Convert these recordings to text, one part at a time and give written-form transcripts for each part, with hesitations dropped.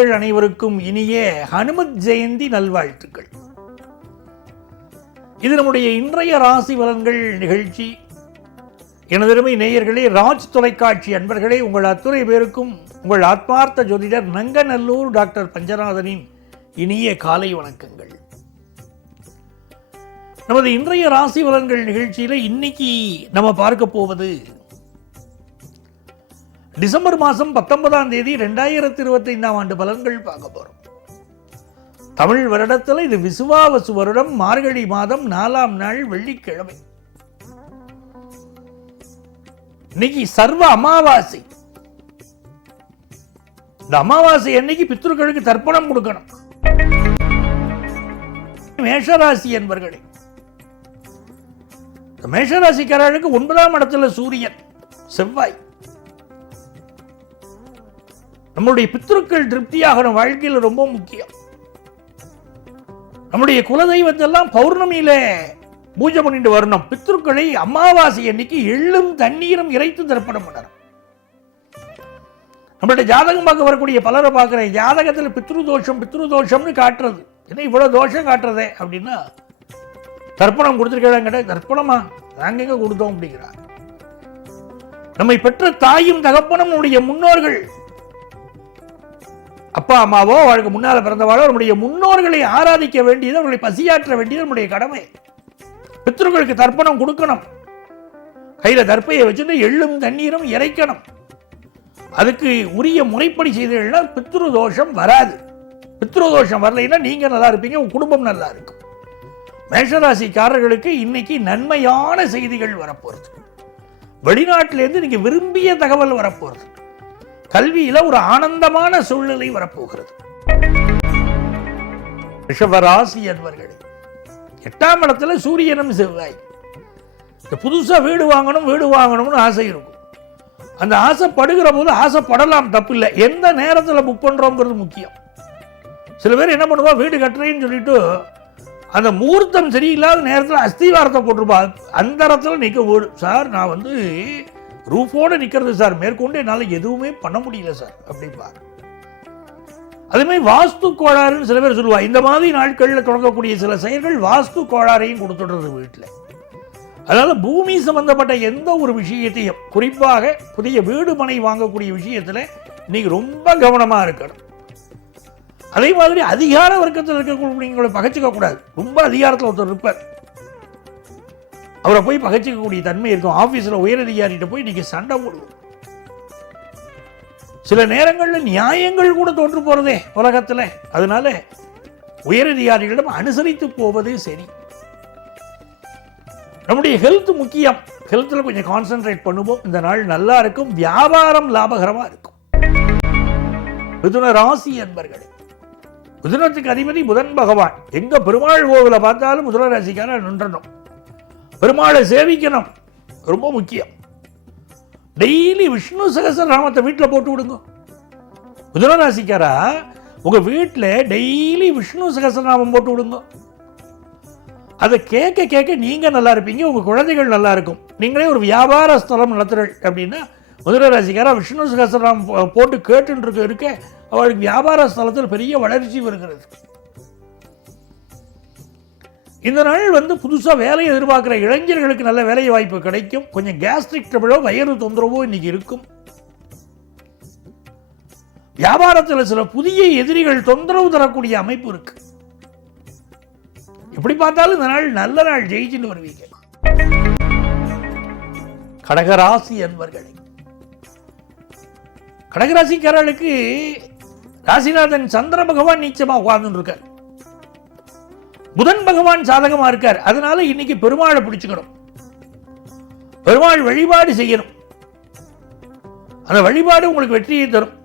நேயர்கள் அனைவருக்கும் இனிய ஹனுமத் ஜெயந்தி நல்வாழ்த்துக்கள். இது நம்முடைய இன்றைய ராசி பலன்கள் நிகழ்ச்சி. எனதருமை நேயர்களே, ராஜ் தொலைக்காட்சி அன்பர்களே, உங்கள் அத்துணை பேருக்கும் உங்கள் ஆத்மார்த்த ஜோதிடர் நங்கநல்லூர் டாக்டர் பஞ்சநாதனின் இனிய காலை வணக்கங்கள். நமது இன்றைய ராசி பலன்கள் நிகழ்ச்சியில் இன்னைக்கு நம்ம பார்க்க போவது டிசம்பர் மாதம் 19ஆம் தேதி 2025ஆம் ஆண்டு பலன்கள் பார்க்க போகிறோம். தமிழ் வருடத்தில் இது விசுவாவசு வருடம், மார்கழி மாதம் 4ஆம் நாள் வெள்ளிக்கிழமை. இன்னைக்கு சர்வ அமாவாசை. இந்த அமாவாசை அன்னைக்கு பித்ருக்களுக்கு தர்ப்பணம் கொடுக்கணும். மேஷராசி என்பர்களே, மேஷராசிக்காரர்களுக்கு 9ஆம் இடத்துல சூரியன், செவ்வாய். நம்முடைய பித்ருக்கள் திருப்தியாகணும், வாழ்க்கையில் ரொம்ப முக்கியம். நம்முடைய குலதெய்வத்தெல்லாம் பௌர்ணமியில பூஜை பண்ணிட்டு வரணும். பித்ருக்களை அமாவாசை அன்னைக்கு எள்ளும் தண்ணீரும் இறைத்து தர்ப்பணம் பண்ணணும். நம்மளுடைய ஜாதகம் பார்க்க வரக்கூடிய பலரை பார்க்கிறேன், ஜாதகத்தில் பித்ருதோஷம்னு காட்டுறது. என்ன இவ்வளவு தோஷம் காட்டுறதே அப்படின்னா, தர்ப்பணம் கொடுத்துருக்கேன் கேட்ட, தர்ப்பணமா நாங்க எங்க கொடுத்தோம் அப்படிங்கிறார். நம்மை பெற்ற தாயும் தகப்பனும் நம்முடைய முன்னோர்கள், அப்பா அம்மாவோ அவளுக்கு முன்னால பிறந்தவாளோ, நம்முடைய முன்னோர்களை ஆராதிக்க வேண்டியது, அவர்களை பசியாற்ற வேண்டியது நம்முடைய கடமை. பித்ருக்களுக்கு தர்ப்பணம் கொடுக்கணும். கையில தர்ப்பையை வச்சுட்டு எள்ளும் தண்ணீரும் இறைக்கணும். அதுக்கு உரிய முறைப்படி செய்தீங்கன்னா பித்ரு தோஷம் வராது. பித்ரு தோஷம் வரலைன்னா நீங்க நல்லா இருப்பீங்க, உங்க குடும்பம் நல்லா இருக்கும். மேஷராசிக்காரர்களுக்கு இன்னைக்கு நன்மையான செய்திகள் வரப்போறது. வெளிநாட்டிலேருந்து நீங்க விரும்பிய தகவல் வரப்போறது. கல்வியில ஒரு ஆனந்தமான சூழ்நிலை வரப்போகிறது. ரிஷபராசி என்பர்களே, 8ஆம் இடத்துல சூரியனும் செவ்வாய். புதுசா வீடு வாங்கணும்னு ஆசை இருக்கும். அந்த ஆசைப்படுகிற போது ஆசைப்படலாம், தப்பு இல்லை. எந்த நேரத்தில் புக் பண்றோம்ங்கிறது முக்கியம். சில பேர் என்ன பண்ணுவா, வீடு கட்டுறேன்னு சொல்லிட்டு அந்த முகூர்த்தம் சரியில்லாத நேரத்தில் அஸ்திவாரத்தை போட்டிருப்பா. அந்த இடத்துல நிற்க வீடு, சார் நான் ரூஃபோடு நிற்கிறது சார், மேற்கொண்டு என்னால் எதுவுமே பண்ண முடியல சார் அப்படிப்பா. அதே மாதிரி வாஸ்து கோளாறுன்னு சில பேர் சொல்லுவா. இந்த மாதிரி நாட்களில் தொடங்கக்கூடிய சில செயல்கள் வாஸ்து கோளாறையும் கொடுத்துடுறது வீட்டில். அதனால பூமி சம்பந்தப்பட்ட எந்த ஒரு விஷயத்தையும், குறிப்பாக புதிய வீடு மனை வாங்கக்கூடிய விஷயத்தில் இன்னைக்கு ரொம்ப கவனமாக இருக்கணும். அதே மாதிரி அதிகார வர்க்கத்தில் இருக்கக்கூடிய பகைச்சிக்க கூடாது. ரொம்ப அதிகாரத்தில் ஒருத்தர் இருப்பார், அவரை போய் பகைச்சிக்கக்கூடிய தன்மை இருக்கும். ஆபீஸில் உயரதிகாரிகிட்ட போய் நீங்க சண்டை போடுவோம். சில நேரங்களில் நியாயங்கள் கூட தோற்று போறதே உலகத்தில். அதனால உயரதிகாரிகளிடம் அனுசரித்து போவது சரி. நம்முடைய ஹெல்த் முக்கியம். ஹெல்த்தில் கொஞ்சம் கான்சென்ட்ரேட் பண்ணுவோம். இந்த நாள் நல்லா இருக்கும், வியாபாரம் லாபகரமா இருக்கும். மிதுன ராசி என்பர்களே, மிதுனத்துக்கு அதிபதி புதன் பகவான். எங்க பெருமாள் கோவில பார்த்தாலும் மிதுன ராசிக்காரன் நின்றணும், பெருமாளை சேவிக்கணும், ரொம்ப முக்கியம். டெய்லி விஷ்ணு சகஸ்ரநாமத்தை வீட்டில் போட்டு விடுங்க. மிதுன ராசிக்காரா, உங்க வீட்டில் டெய்லி விஷ்ணு சகஸ்ரநாமம் போட்டு விடுங்க. அதை கேட்க கேட்க நீங்க நல்லா இருப்பீங்க, உங்க குழந்தைகள் நல்லா இருக்கும். நீங்களே ஒரு வியாபார ஸ்தலம் நடத்துறீர்கள் அப்படின்னா, மிதுன ராசிக்காரா விஷ்ணு சகஸ்ரநாமம் போட்டு கேட்டு இருக்க அவளுக்கு வியாபார ஸ்தலத்தில் பெரிய வளர்ச்சி வருகிறது. இந்த நாள் புதுசாக வேலையை எதிர்பார்க்குற இளைஞர்களுக்கு நல்ல வேலை வாய்ப்பு கிடைக்கும். கொஞ்சம் கேஸ்ட்ரிக் ட்ரபிளோ வயிறு தொந்தரவோ இன்னைக்கு இருக்கும். வியாபாரத்தில் சில புதிய எதிரிகள் தொந்தரவு தரக்கூடிய அமைப்பு இருக்கு. எப்படி பார்த்தாலும் இந்த நாள் நல்ல நாள், ஜெயிச்சுன்னு வருவீங்க. கடகராசி என்பர்களே, கடகராசிக்காரர்களுக்கு ராசிநாதன் சந்திர பகவான் நீச்சமா உட்கார்ந்து இருக்கார். புதன் பகவான் சாதகமா இருக்கார். அதனால இன்னைக்கு பெருமாளை பிடிச்சுக்கணும், பெருமாள் வழிபாடு செய்யணும். அந்த வழிபாடு உங்களுக்கு வெற்றியை தரும்.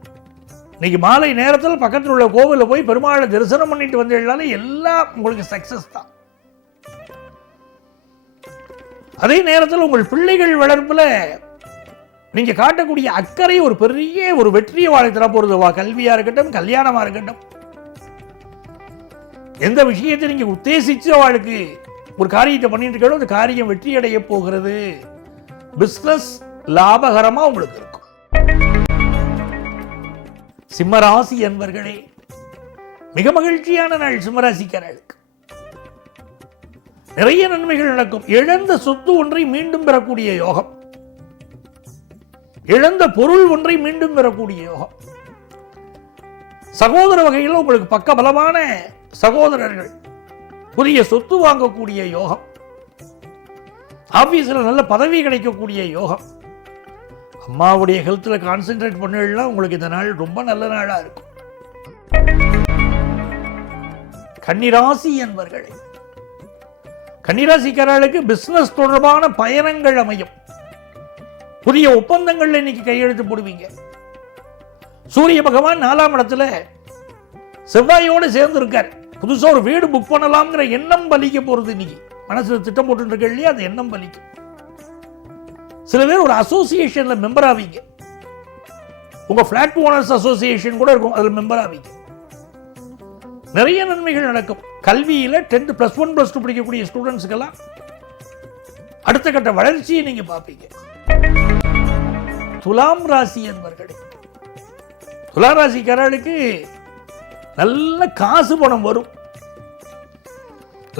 இன்னைக்கு மாலை நேரத்தில் பக்கத்தில் உள்ள கோவிலில் போய் பெருமாளை தரிசனம் பண்ணிட்டு வந்தீங்கனாலே எல்லாம் உங்களுக்கு சக்சஸ் தான். அதே நேரத்தில் உங்கள் பிள்ளைகள் வளர்ப்புல நீங்க காட்டக்கூடிய அக்கறை ஒரு பெரிய ஒரு வெற்றியை வாழ தர போறது. கல்வியா இருக்கட்டும், கல்யாணமா இருக்கட்டும், எந்த விஷயத்தை நீங்க உத்தேசிச்சு அவளுக்கு ஒரு காரியத்தை பண்ணிட்டு இருக்கோ அந்த காரியம் வெற்றி அடைய போகிறது. பிசினஸ் லாபகரமா உங்களுக்கு இருக்கும். சிம்மராசி என்பர்களே, மிக மகிழ்ச்சியான நாள் சிம்மராசிக்காரர்களுக்கு. நிறைய நன்மைகள் நடக்கும். இழந்த சொத்து ஒன்றை மீண்டும் பெறக்கூடிய யோகம், இழந்த பொருள் ஒன்றை மீண்டும் பெறக்கூடிய யோகம். சகோதர வகையில் உங்களுக்கு பக்கபலமான சகோதரர்கள், புதிய சொத்து வாங்கக்கூடிய யோகம், ஆபீஸில் நல்ல பதவி கிடைக்கக்கூடிய யோகம். அம்மாவுடைய ஹெல்த்தில் கான்சென்ட்ரேட் பண்ணலாம். உங்களுக்கு இந்த நாள் ரொம்ப நல்ல நாளாக இருக்கும். கன்னிராசி என்பர்களே, கன்னிராசிக்காரர்களுக்கு பிசினஸ் தொடர்பான பயணங்கள் அமையும். புதிய ஒப்பந்தங்கள் இன்னைக்கு கையெழுத்து போடுவீங்க. சூரிய பகவான் 4ஆம் இடத்துல செவ்வாயோடு சேர்ந்து இருக்கார். புதுசாக ஒரு வீடு புக் பண்ணலாம்ங்கிற எண்ணம் பலிக்க போறது. இன்னைக்கு மனசுல திட்டம் போட்டு இருக்க இல்லையா, அந்த எண்ணம் பலிக்கும். சில பேர் ஒரு அசோசியேஷன்ல மெம்பர் ஆவீங்க. உங்க பிளாட் ஓனர்ஸ் அசோசியேஷன் கூட இருக்கும், அதுல மெம்பர் ஆவீங்க. நிறைய நன்மைகள் நடக்கும். கல்வியில 10th +1 +2 படிக்கக்கூடிய ஸ்டூடெண்ட்ஸ்க்கெல்லாம் அடுத்த கட்ட வளர்ச்சியை நீங்க பார்ப்பீங்க. துலாம் ராசி என்பர்களே, துலாம் ராசிக்காரர்களுக்கு நல்ல காசு பணம் வரும்.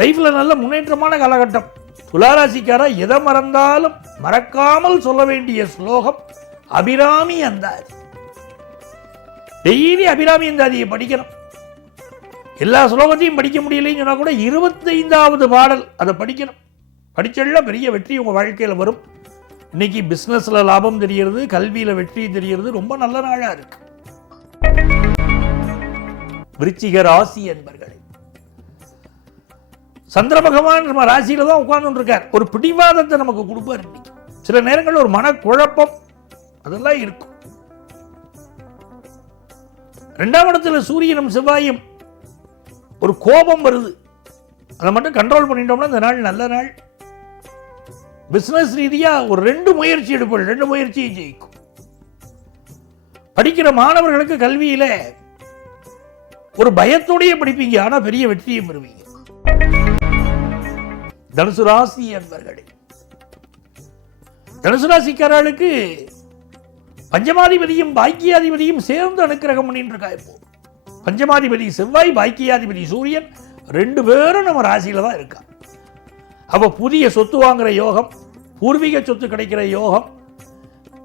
லைஃப்ல நல்ல முன்னேற்றமான காலகட்டம். துளாராசிக்கார எதை மறந்தாலும் மறக்காமல் சொல்ல வேண்டிய ஸ்லோகம் அபிராமி அந்தாதி. டெய்லி அபிராமி அந்தாதியை படிக்கணும். எல்லா ஸ்லோகத்தையும் படிக்க முடியலைன்னு சொன்னா கூட 25வது பாடல் அதை படிக்கணும். படிச்செல்லாம் பெரிய வெற்றி உங்க வாழ்க்கையில் வரும். இன்னைக்கு பிசினஸ்ல லாபம் தெரிகிறது, கல்வியில வெற்றி தெரிகிறது. ரொம்ப நல்ல நாளா இருக்கு. விருச்சிக ராசி என்பர்களே, சந்திர பகவான் நம்ம ராசியில தான் உட்கார்ந்து இருக்கார். ஒரு பிடிவாதத்தை நமக்கு கொடுப்பார். இன்னைக்கு சில நேரங்களில் ஒரு மனக்குழப்பம் அதெல்லாம் இருக்கும். 2ஆம் இடத்துல சூரியனும் செவ்வாயும் ஒரு கோபம் வருது. அதை மட்டும் கண்ட்ரோல் பண்ணிட்டோம்னா இந்த நாள் நல்ல நாள். பிசினஸ் ரீதியா ஒரு 2 முயற்சி எடுப்போம், 2 முயற்சியும் ஜெயிக்கும். படிக்கிற மாணவர்களுக்கு கல்வியில ஒரு பயத்தோடைய படிப்பீங்க, ஆனா பெரிய வெற்றியை பெறுவீங்க. தனுசு ராசி என்பர்களே, தனுசு ராசிக்காரர்களுக்கு பஞ்சமாதிபதியும் பாக்கியாதிபதியும் சேர்ந்து அனுக்கிரகம் பண்ணிட்டு இருக்கா. இப்போ பஞ்சமாதிபதி செவ்வாய், பாக்கியாதிபதி சூரியன் 2 பேரும் நம்ம ராசியில தான் இருக்கா. அப்ப புதிய சொத்து வாங்குற யோகம், பூர்வீக சொத்து கிடைக்கிற யோகம்,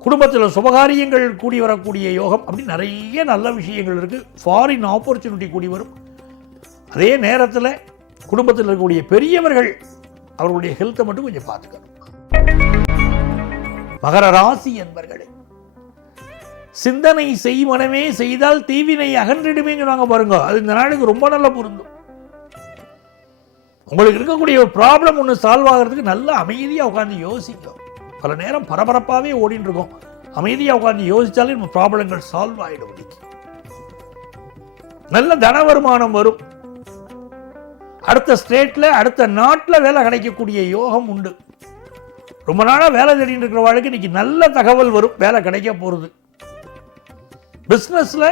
குடும்பத்தில் சுபகாரியங்கள் கூடி வரக்கூடிய யோகம், அப்படி நிறைய நல்ல விஷயங்கள் இருக்கு. ஃபாரின் ஆப்பர்ச்சுனிட்டி கூடி வரும். அதே நேரத்தில் குடும்பத்தில் இருக்கக்கூடிய பெரியவர்கள் அவர்களுடைய ஹெல்த்தை மட்டும் கொஞ்சம் பார்த்துக்கணும். மகர ராசி என்பர்களே, சிந்தனை செய்மனமே செய்தால் தீவினை அகன்றிடுமே சொன்னாங்க பாருங்க. அது இந்த நாளுக்கு ரொம்ப நல்ல பொருந்தும். உங்களுக்கு இருக்கக்கூடிய ஒரு ப்ராப்ளம் ஒன்று சால்வ் ஆகிறதுக்கு நல்ல அமைதியாக உட்காந்து யோசிங்க. பல நேரம் பரபரப்பாகவே ஓடிட்டு இருக்கோம். அமைதியாக உட்காந்து யோசிச்சாலே நம்ம ப்ராப்ளங்கள் சால்வ் ஆகிடும். நல்ல தன வருமானம் வரும். அடுத்த ஸ்டேட்ல அடுத்த நாட்டில் வேலை கிடைக்கக்கூடிய யோகம் உண்டு. ரொம்ப நாளாக வேலை தேடிட்டு இருக்கிறவங்களுக்கு இன்னைக்கு நல்ல தகவல் வரும், வேலை கிடைக்க போறது. பிசினஸ்ல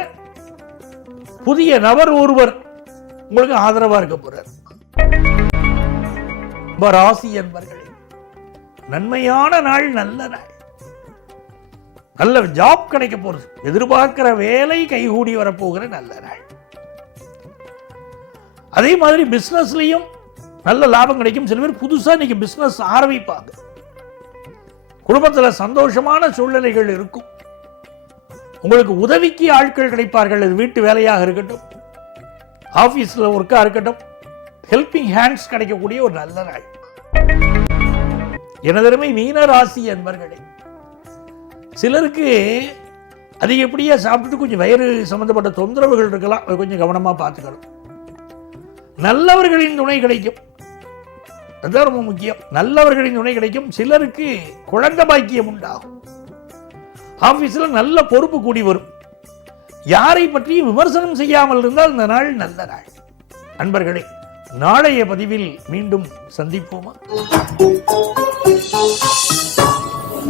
புதிய நபர் ஒருவர் உங்களுக்கு ஆதரவா இருக்க போறார். ராசி என்பர்களே, நன்மையான நாள், நல்ல நாள். நல்ல ஜாப் கிடைக்க போறது. எதிர்பார்க்கிற வேலை கைகூடி வரப்போகிற நல்ல நாள். அதே மாதிரி பிசினஸ்லயும் நல்ல லாபம் கிடைக்கும். சில பேர் புதுசா இன்னைக்கு பிசினஸ் ஆரம்பிப்பாங்க. குடும்பத்தில் சந்தோஷமான சூழ்நிலைகள் இருக்கும். உங்களுக்கு உதவிக்கு ஆட்கள் கிடைப்பார்கள். அது வீட்டு வேலையாக இருக்கட்டும், ஆபீஸ்ல ஒர்க்கா இருக்கட்டும், ஹெல்பிங் ஹேண்ட்ஸ் கிடைக்கக்கூடிய ஒரு நல்ல நாள். எனதருமை மீன ராசி என்பர்களே, சிலருக்கு அதிகப்படியா சாப்பிட்டுட்டு கொஞ்சம் வயிறு சம்பந்தப்பட்ட தொந்தரவுகள் இருக்கலாம். அது கொஞ்சம் கவனமா பார்த்துக்கணும். நல்லவர்களின் துணை கிடைக்கும், அதுதான் ரொம்ப முக்கியம். நல்லவர்களின் துணை கிடைக்கும். சிலருக்கு குழந்தை பாக்கியம் உண்டாகும். ஆபீஸ்ல நல்ல பொறுப்பு கூடி வரும். யாரை பற்றியும் விமர்சனம் செய்யாமல் இருந்தால் இந்த நாள் நல்ல நாள். அன்பர்களே, நாளைய பதிவில் மீண்டும் சந்திப்போமா?